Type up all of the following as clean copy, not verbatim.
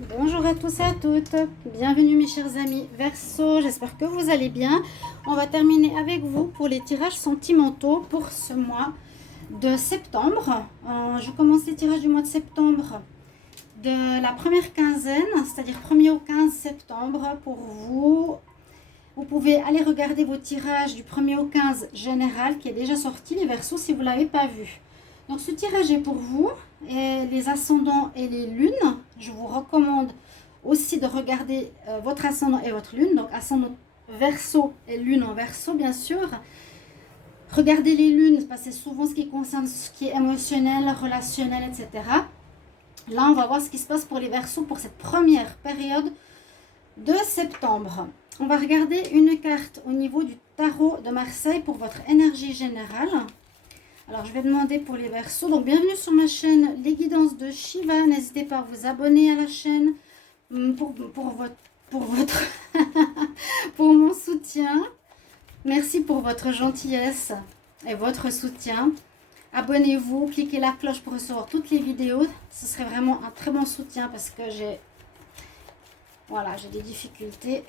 Bonjour à tous et à toutes, bienvenue mes chers amis Verseau, j'espère que vous allez bien. On va terminer avec vous pour les tirages sentimentaux pour ce mois de septembre. Je commence les tirages du mois de septembre de la première quinzaine, c'est-à-dire 1er au 15 septembre pour vous. Vous pouvez aller regarder vos tirages du 1er au 15 général qui est déjà sorti, les Verseaux, si vous ne l'avez pas vu. Donc ce tirage est pour vous, et les ascendants et les lunes. Je vous recommande aussi de regarder votre ascendant et votre lune, donc ascendant Verseau et lune en Verseau bien sûr. Regardez les lunes, parce que c'est souvent ce qui concerne ce qui est émotionnel, relationnel, etc. Là, on va voir ce qui se passe pour les Verseaux pour cette première période de septembre. On va regarder une carte au niveau du tarot de Marseille pour votre énergie générale. Alors, je vais demander pour les Verseaux. Donc, bienvenue sur ma chaîne Les Guidances de Shiva. N'hésitez pas à vous abonner à la chaîne pour pour mon soutien. Merci pour votre gentillesse et votre soutien. Abonnez-vous, cliquez la cloche pour recevoir toutes les vidéos. Ce serait vraiment un très bon soutien parce que j'ai des difficultés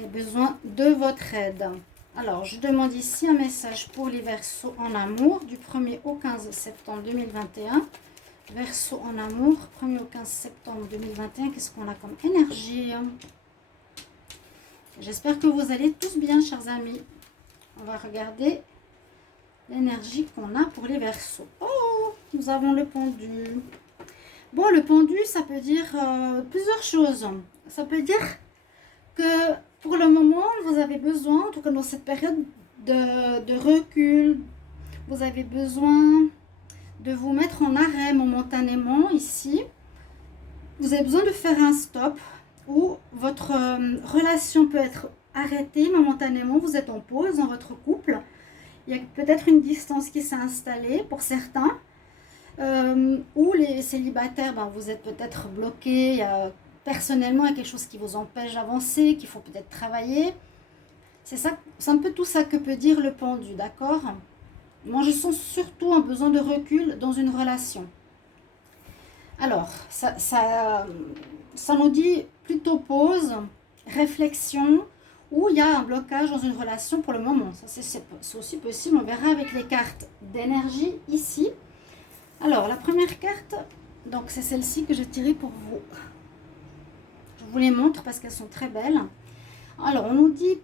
et besoin de votre aide. Alors, je demande ici un message pour les Verseaux en amour du 1er au 15 septembre 2021. Verseaux en amour, 1er au 15 septembre 2021. Qu'est-ce qu'on a comme énergie? J'espère que vous allez tous bien, chers amis. On va regarder l'énergie qu'on a pour les Verseaux. Oh, nous avons le pendu. Bon, le pendu, ça peut dire plusieurs choses. Ça peut dire que pour le moment, vous avez besoin, en tout cas dans cette période de recul, vous avez besoin de vous mettre en arrêt momentanément ici. Vous avez besoin de faire un stop où votre relation peut être arrêtée momentanément. Vous êtes en pause dans votre couple. Il y a peut-être une distance qui s'est installée pour certains. Ou les célibataires, vous êtes peut-être bloqués. Personnellement, il y a quelque chose qui vous empêche d'avancer, qu'il faut peut-être travailler. C'est un peu tout ça que peut dire le pendu, d'accord? Moi, je sens surtout un besoin de recul dans une relation. Alors, ça nous dit plutôt pause, réflexion, ou il y a un blocage dans une relation pour le moment. Ça, c'est aussi possible, on verra avec les cartes d'énergie ici. Alors, la première carte, donc c'est celle-ci que j'ai tirée pour vous. Je vous les montre parce qu'elles sont très belles. Alors, on nous dit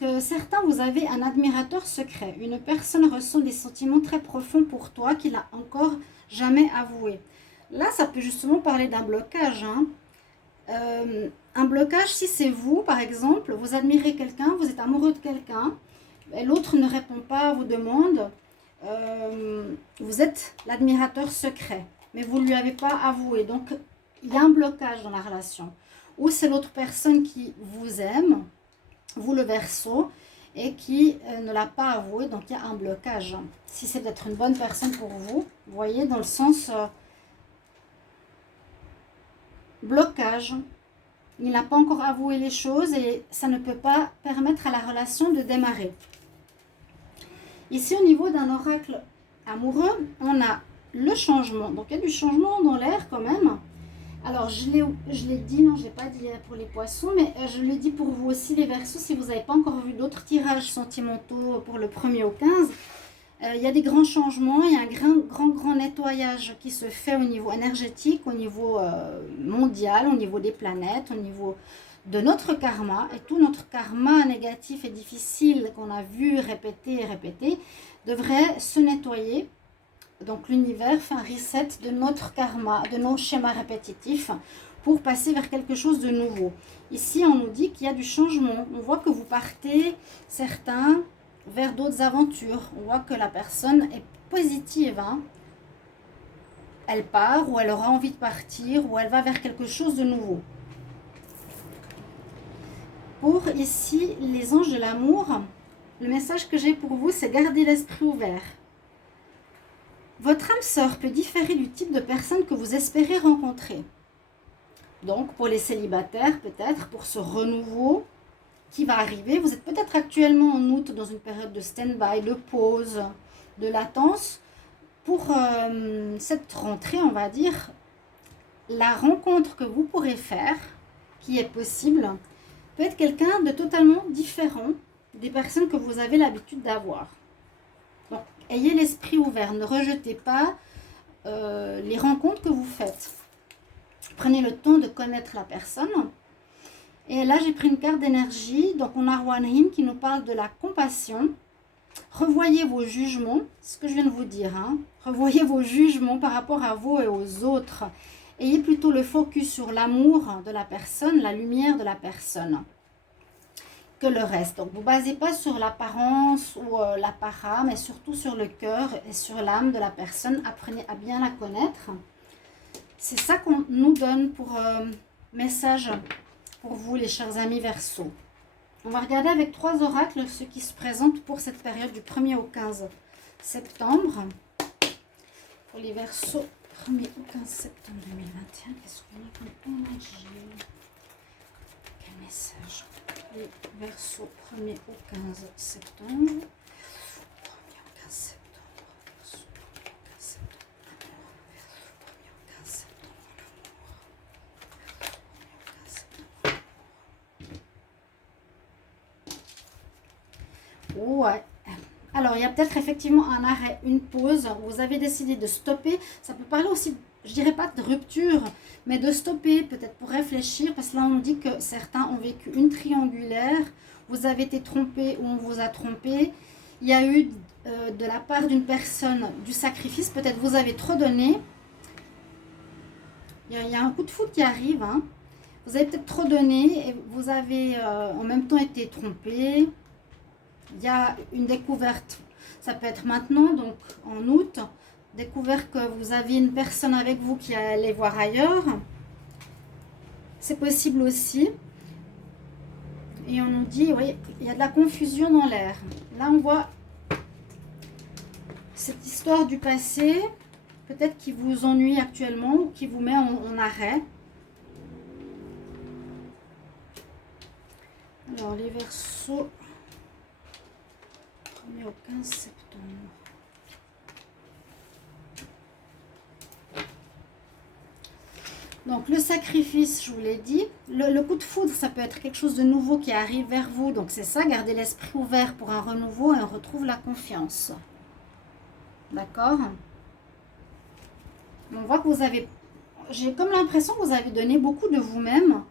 que certains, vous avez un admirateur secret. Une personne ressent des sentiments très profonds pour toi qu'il n'a encore jamais avoué. Là, ça peut justement parler d'un blocage. Un blocage, si c'est vous, par exemple, vous admirez quelqu'un, vous êtes amoureux de quelqu'un, l'autre ne répond pas à vos demandes. Vous êtes l'admirateur secret, mais vous ne lui avez pas avoué. Donc, il y a un blocage dans la relation. Ou c'est l'autre personne qui vous aime, vous le Verseau, et qui ne l'a pas avoué, donc il y a un blocage. Si c'est d'être une bonne personne pour vous, vous voyez, dans le sens blocage. Il n'a pas encore avoué les choses et ça ne peut pas permettre à la relation de démarrer. Ici, au niveau d'un oracle amoureux, on a le changement. Donc, il y a du changement dans l'air quand même. Alors, je l'ai dit, non, je n'ai pas dit pour les poissons, mais je l'ai dit pour vous aussi, les Verseaux, si vous n'avez pas encore vu d'autres tirages sentimentaux pour le 1er au 15, il y a des grands changements, il y a un grand nettoyage qui se fait au niveau énergétique, au niveau mondial, au niveau des planètes, au niveau de notre karma. Et tout notre karma négatif et difficile qu'on a vu répéter et répéter devrait se nettoyer. Donc l'univers fait un reset de notre karma, de nos schémas répétitifs pour passer vers quelque chose de nouveau. Ici, on nous dit qu'il y a du changement. On voit que vous partez, certains, vers d'autres aventures. On voit que la personne est positive. Elle part ou elle aura envie de partir ou elle va vers quelque chose de nouveau. Pour ici, les anges de l'amour, le message que j'ai pour vous, c'est garder l'esprit ouvert. Votre âme sœur peut différer du type de personne que vous espérez rencontrer. Donc, pour les célibataires, peut-être, pour ce renouveau qui va arriver, vous êtes peut-être actuellement en août dans une période de stand-by, de pause, de latence. Pour cette rentrée, on va dire, la rencontre que vous pourrez faire, qui est possible, peut être quelqu'un de totalement différent des personnes que vous avez l'habitude d'avoir. Donc, ayez l'esprit ouvert, ne rejetez pas les rencontres que vous faites. Prenez le temps de connaître la personne. Et là, j'ai pris une carte d'énergie. Donc, on a Ruan Yin qui nous parle de la compassion. Revoyez vos jugements, ce que je viens de vous dire. Revoyez vos jugements par rapport à vous et aux autres. Ayez plutôt le focus sur l'amour de la personne, la lumière de la personne, que le reste. Donc, vous ne basez pas sur l'apparence ou l'apparat, mais surtout sur le cœur et sur l'âme de la personne. Apprenez à bien la connaître. C'est ça qu'on nous donne pour message pour vous, les chers amis Verseau. On va regarder avec 3 oracles ce qui se présente pour cette période du 1er au 15 septembre. Pour les Verseaux, 1er au 15 septembre 2021, qu'est-ce qu'on a comme énergie? Quel message? Les Verseaux, 1er au 15 septembre. 1er au 15 septembre. Verseau, 1er au 15 septembre. Amour. 1er au 15 septembre. L'amour. Ouais. Alors, il y a peut-être effectivement un arrêt, une pause. Vous avez décidé de stopper. Ça peut parler aussi, je dirais pas de rupture, mais de stopper, peut-être pour réfléchir. Parce que là, on dit que certains ont vécu une triangulaire. Vous avez été trompé ou on vous a trompé. Il y a eu de la part d'une personne du sacrifice. Peut-être vous avez trop donné. Il y a un coup de foudre qui arrive. Vous avez peut-être trop donné et vous avez en même temps été trompé. Il y a une découverte, ça peut être maintenant, donc en août, découvert que vous aviez une personne avec vous qui allait voir ailleurs. C'est possible aussi. Et on nous dit, oui, il y a de la confusion dans l'air. Là, on voit cette histoire du passé, peut-être qui vous ennuie actuellement ou qui vous met en arrêt. Alors, les Verseaux... au 15 septembre. Donc le sacrifice, je vous l'ai dit. Le coup de foudre, ça peut être quelque chose de nouveau qui arrive vers vous. Donc c'est ça, gardez l'esprit ouvert pour un renouveau et on retrouve la confiance. D'accord? On voit que vous avez... J'ai comme l'impression que vous avez donné beaucoup de vous-même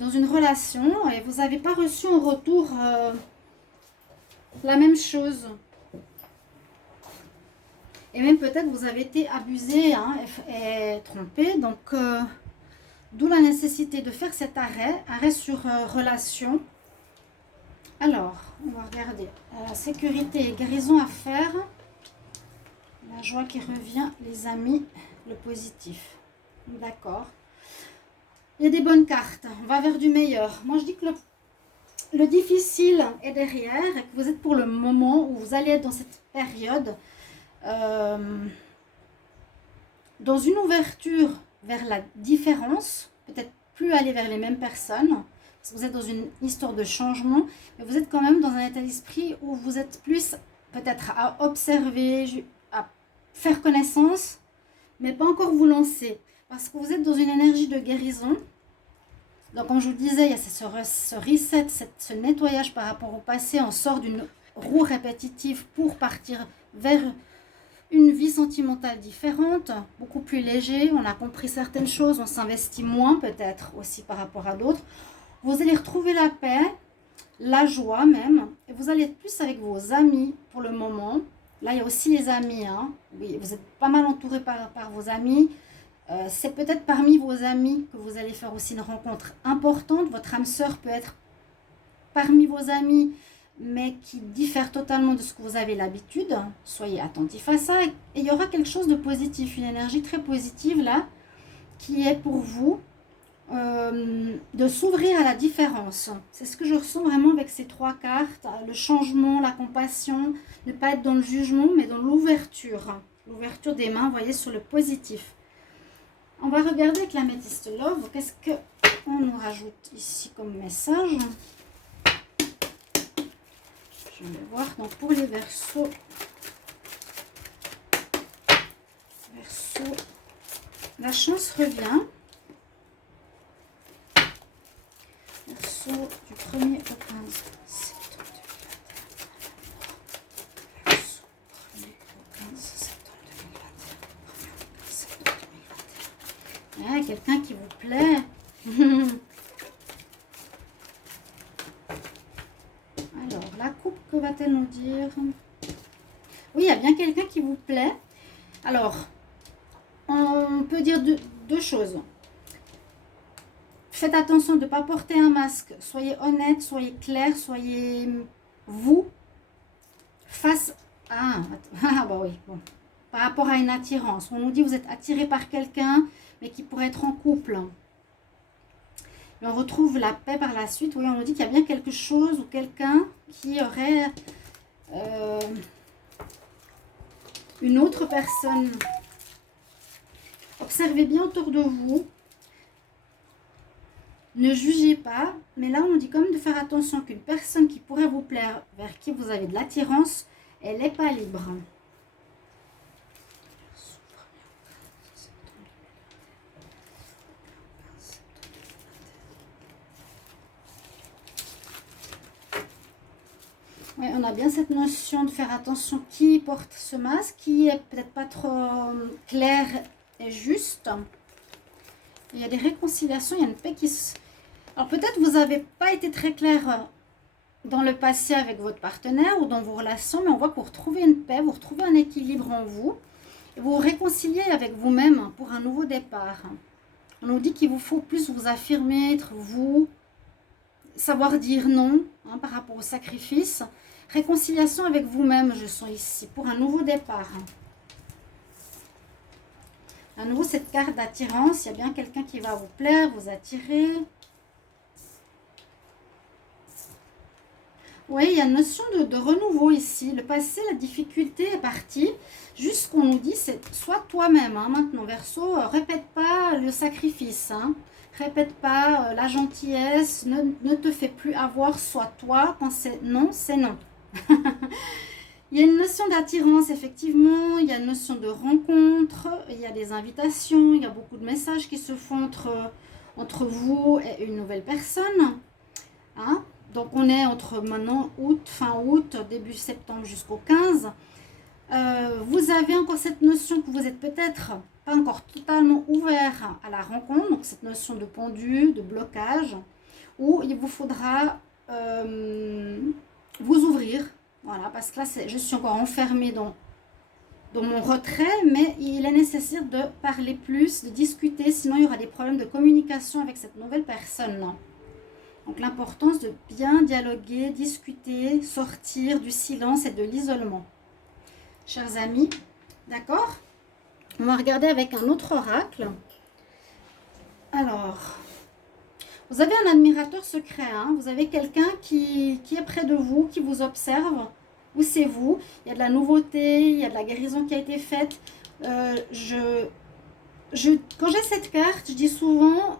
dans une relation et vous n'avez pas reçu en retour... la même chose. Et même peut-être vous avez été abusé et trompé. Donc, d'où la nécessité de faire cet arrêt sur relation. Alors, on va regarder. Sécurité et guérison à faire. La joie qui revient, les amis, le positif. D'accord. Il y a des bonnes cartes. On va vers du meilleur. Moi, je dis que le difficile est derrière et que vous êtes pour le moment où vous allez être dans cette période dans une ouverture vers la différence, peut-être plus aller vers les mêmes personnes, parce que vous êtes dans une histoire de changement, mais vous êtes quand même dans un état d'esprit où vous êtes plus peut-être à observer, à faire connaissance, mais pas encore vous lancer, parce que vous êtes dans une énergie de guérison. Donc, comme je vous disais, il y a ce reset, ce nettoyage par rapport au passé. On sort d'une roue répétitive pour partir vers une vie sentimentale différente, beaucoup plus léger. On a compris certaines choses, on s'investit moins peut-être aussi par rapport à d'autres. Vous allez retrouver la paix, la joie même. Et vous allez être plus avec vos amis pour le moment. Là, il y a aussi les amis. Oui, vous êtes pas mal entouré par vos amis. C'est peut-être parmi vos amis que vous allez faire aussi une rencontre importante. Votre âme sœur peut être parmi vos amis, mais qui diffère totalement de ce que vous avez l'habitude. Soyez attentifs à ça. Et il y aura quelque chose de positif, une énergie très positive là, qui est pour vous de s'ouvrir à la différence. C'est ce que je ressens vraiment avec ces 3 cartes. Le changement, la compassion, ne pas être dans le jugement, mais dans l'ouverture. L'ouverture des mains, vous voyez, sur le positif. On va regarder avec l'améthyste Love. Qu'est-ce qu'on nous rajoute ici comme message? Je vais voir. Donc, pour les Verseaux. La chance revient. Verseau du 1er au 15 septembre 2021. Verseau, 1er au 15 septembre 2021. 1er au 15 septembre 2021. Ah, quelqu'un qui vous plaît. Alors, la coupe, que va-t-elle nous dire? Oui, il y a bien quelqu'un qui vous plaît. Alors, on peut dire deux choses. Faites attention de ne pas porter un masque. Soyez honnête, soyez clair, soyez vous face à... Ah bah oui, bon. Par rapport à une attirance. On nous dit que vous êtes attiré par quelqu'un, mais qui pourrait être en couple. Et on retrouve la paix par la suite. Oui, on nous dit qu'il y a bien quelque chose ou quelqu'un qui aurait une autre personne. Observez bien autour de vous. Ne jugez pas. Mais là, on nous dit quand même de faire attention qu'une personne qui pourrait vous plaire, vers qui vous avez de l'attirance, elle n'est pas libre. Oui, on a bien cette notion de faire attention qui porte ce masque, qui est peut-être pas trop clair et juste. Il y a des réconciliations, il y a une paix qui se... Alors peut-être vous n'avez pas été très clair dans le passé avec votre partenaire ou dans vos relations, mais on voit que vous retrouvez une paix, vous retrouvez un équilibre en vous, et vous vous réconciliez avec vous-même pour un nouveau départ. On nous dit qu'il vous faut plus vous affirmer, être vous, savoir dire non par rapport au sacrifice. Réconciliation avec vous-même, je sens ici, pour un nouveau départ. À nouveau, cette carte d'attirance, il y a bien quelqu'un qui va vous plaire, vous attirer. Oui, il y a une notion de renouveau ici. Le passé, la difficulté est partie. Juste ce qu'on nous dit, c'est sois toi-même. Maintenant, Verseau, répète pas le sacrifice. Répète pas la gentillesse. Ne te fais plus avoir, sois toi. Quand c'est non, c'est non. Il y a une notion d'attirance, effectivement. Il y a une notion de rencontre. Il y a des invitations. Il y a beaucoup de messages qui se font entre vous et une nouvelle personne. Donc, on est entre maintenant fin août, début septembre jusqu'au 15. Vous avez encore cette notion que vous êtes peut-être pas encore totalement ouvert à la rencontre. Donc, cette notion de pendu, de blocage, où il vous faudra vous ouvrir. Voilà, parce que là, je suis encore enfermée dans mon retrait, mais il est nécessaire de parler plus, de discuter, sinon il y aura des problèmes de communication avec cette nouvelle personne. Donc l'importance de bien dialoguer, discuter, sortir du silence et de l'isolement. Chers amis, d'accord? On va regarder avec un autre oracle. Alors, vous avez un admirateur secret, vous avez quelqu'un qui est près de vous, qui vous observe, ou c'est vous. Il y a de la nouveauté, il y a de la guérison qui a été faite. Quand j'ai cette carte, je dis souvent...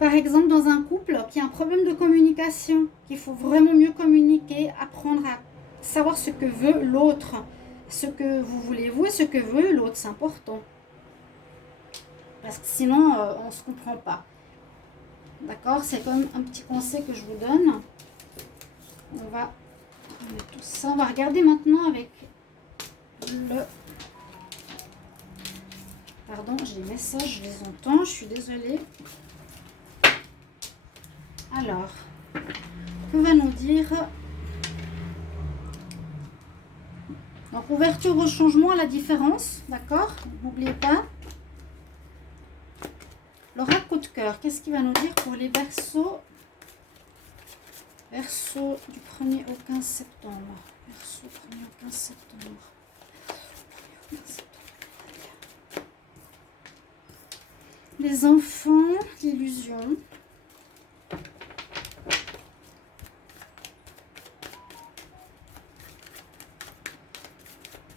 Par exemple, dans un couple qui a un problème de communication, qu'il faut vraiment mieux communiquer, apprendre à savoir ce que veut l'autre, ce que vous voulez vous et ce que veut l'autre, c'est important. Parce que sinon, on ne se comprend pas. D'accord? C'est comme un petit conseil que je vous donne. On va mettre tout ça. On va regarder maintenant avec le... Pardon, j'ai des messages, je les entends, je suis désolée. Alors, que va nous dire? Donc, ouverture au changement, à la différence, d'accord? N'oubliez pas. L'oracle coup de cœur, qu'est-ce qu'il va nous dire pour les Verseaux? Verseau du 1er au 15 septembre. Verseau 1er au 15 septembre. Les enfants, l'illusion.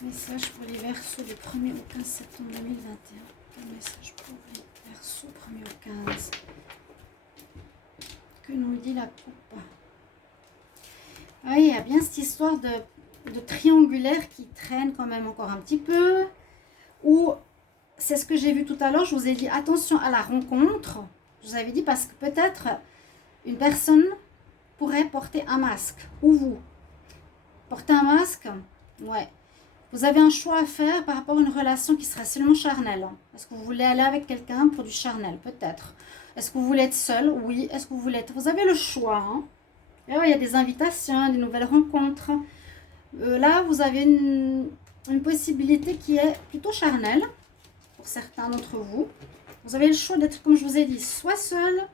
Message pour les Verseaux du 1er au 15 septembre 2021. Quel message pour les Verseaux 1er au 15? Que nous dit la coupe? Oui, il y a bien cette histoire de triangulaire qui traîne quand même encore un petit peu. Ou c'est ce que j'ai vu tout à l'heure. Je vous ai dit attention à la rencontre. Je vous avais dit parce que peut-être une personne pourrait porter un masque. Ou vous. Porter un masque, ouais. Vous avez un choix à faire par rapport à une relation qui sera seulement charnelle. Est-ce que vous voulez aller avec quelqu'un pour du charnel? Peut-être. Est-ce que vous voulez être seul? Oui. Est-ce que vous voulez être... Vous avez le choix. Hein. Là, il y a des invitations, des nouvelles rencontres. Là, vous avez une possibilité qui est plutôt charnelle pour certains d'entre vous. Vous avez le choix d'être, comme je vous ai dit, soit seul,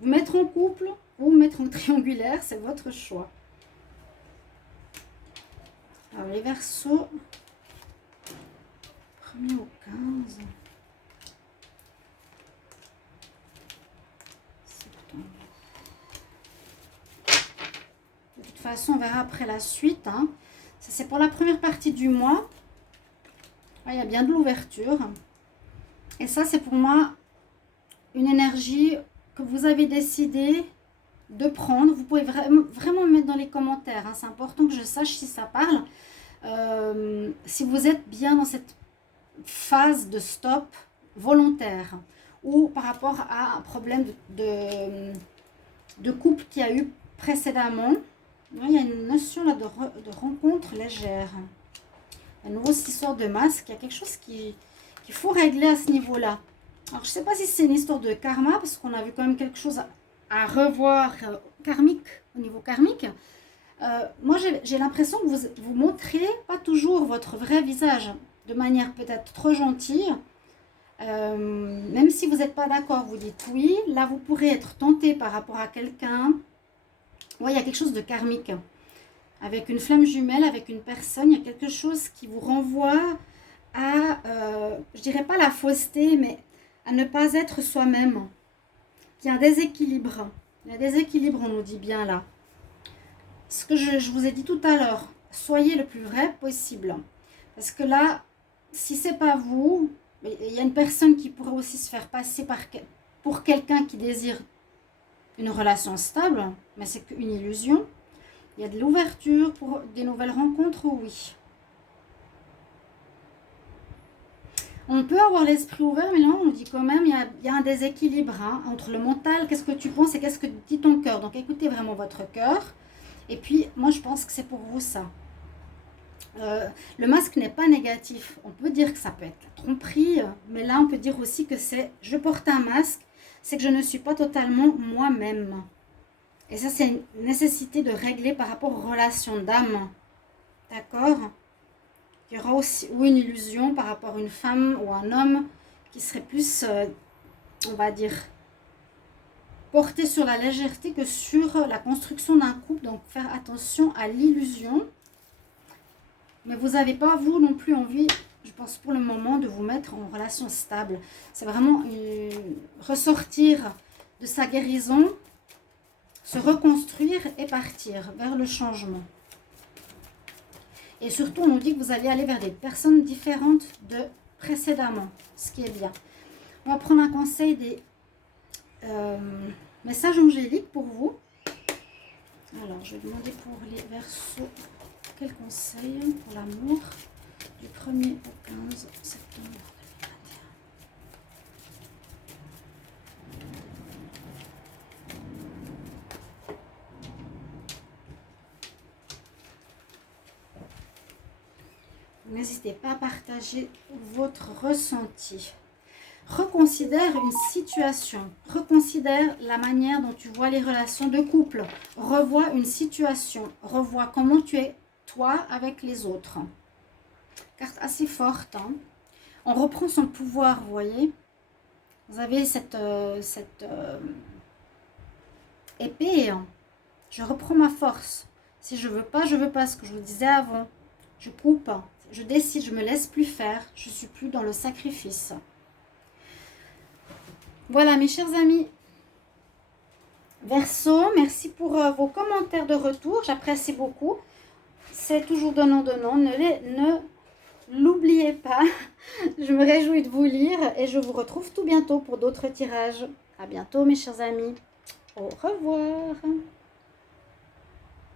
vous mettre en couple ou mettre en triangulaire. C'est votre choix. Alors, les Verseaux, 1er au 15 septembre. De toute façon, on verra après la suite. Hein. Ça, c'est pour la première partie du mois. Ah, il y a bien de l'ouverture. Et ça, c'est pour moi une énergie que vous avez décidé de prendre. Vous pouvez vraiment mettre dans les commentaires. Hein. C'est important que je sache si ça parle. Si vous êtes bien dans cette phase de stop volontaire ou par rapport à un problème de couple qu'il y a eu précédemment. Il y a une notion là de rencontre légère. À nouveau, cette histoire de masque, il y a quelque chose qu'il faut régler à ce niveau-là. Alors, je ne sais pas si c'est une histoire de karma, parce qu'on a vu quand même quelque chose à revoir karmique, au niveau karmique. Moi, j'ai l'impression que vous montrez pas toujours votre vrai visage, de manière peut-être trop gentille. Même si vous n'êtes pas d'accord, vous dites oui. Là, vous pourrez être tenté par rapport à quelqu'un. Ouais, il y a quelque chose de karmique. Avec une flamme jumelle, avec une personne, il y a quelque chose qui vous renvoie à, je dirais pas la fausseté, mais à ne pas être soi-même. Il y a un déséquilibre. Il y a un déséquilibre, on nous dit bien là. Ce que je vous ai dit tout à l'heure, soyez le plus vrai possible. Parce que là, si c'est pas vous, il y a une personne qui pourrait aussi se faire passer pour quelqu'un qui désire une relation stable, mais c'est qu'une illusion. Il y a de l'ouverture pour des nouvelles rencontres, oui. On peut avoir l'esprit ouvert, mais là, on nous dit quand même, il y a un déséquilibre hein, entre le mental, qu'est-ce que tu penses et qu'est-ce que dit ton cœur. Donc, écoutez vraiment votre cœur. Et puis, moi, je pense que c'est pour vous ça. Le masque n'est pas négatif. On peut dire que ça peut être la tromperie, mais là, on peut dire aussi que c'est je porte un masque, c'est que je ne suis pas totalement moi-même. Et ça, c'est une nécessité de régler par rapport aux relations d'âme. D'accord? Il y aura aussi ou une illusion par rapport à une femme ou un homme qui serait plus, on va dire, porté sur la légèreté que sur la construction d'un couple. Donc, faire attention à l'illusion. Mais vous n'avez pas, vous non plus, envie, je pense pour le moment, de vous mettre en relation stable. C'est vraiment ressortir de sa guérison, se reconstruire et partir vers le changement. Et surtout, on nous dit que vous allez aller vers des personnes différentes de précédemment, ce qui est bien. On va prendre un conseil des messages angéliques pour vous. Alors, je vais demander pour les Verseaux, quel conseil pour l'amour du 1er au 15 septembre 2021. N'hésitez pas à partager votre ressenti. Reconsidère une situation. Reconsidère la manière dont tu vois les relations de couple. Revois une situation. Revois comment tu es, toi, avec les autres. Carte assez forte. Hein. On reprend son pouvoir, vous voyez. Vous avez cette épée. Hein. Je reprends ma force. Si je veux pas, je veux pas. Ce que je vous disais avant. Je coupe. Je décide, je me laisse plus faire. Je suis plus dans le sacrifice. Voilà mes chers amis. Verseau, merci pour vos commentaires de retour. J'apprécie beaucoup. C'est toujours donnant-donnant. Ne l'oubliez pas. Je me réjouis de vous lire et je vous retrouve tout bientôt pour d'autres tirages. À bientôt mes chers amis. Au revoir.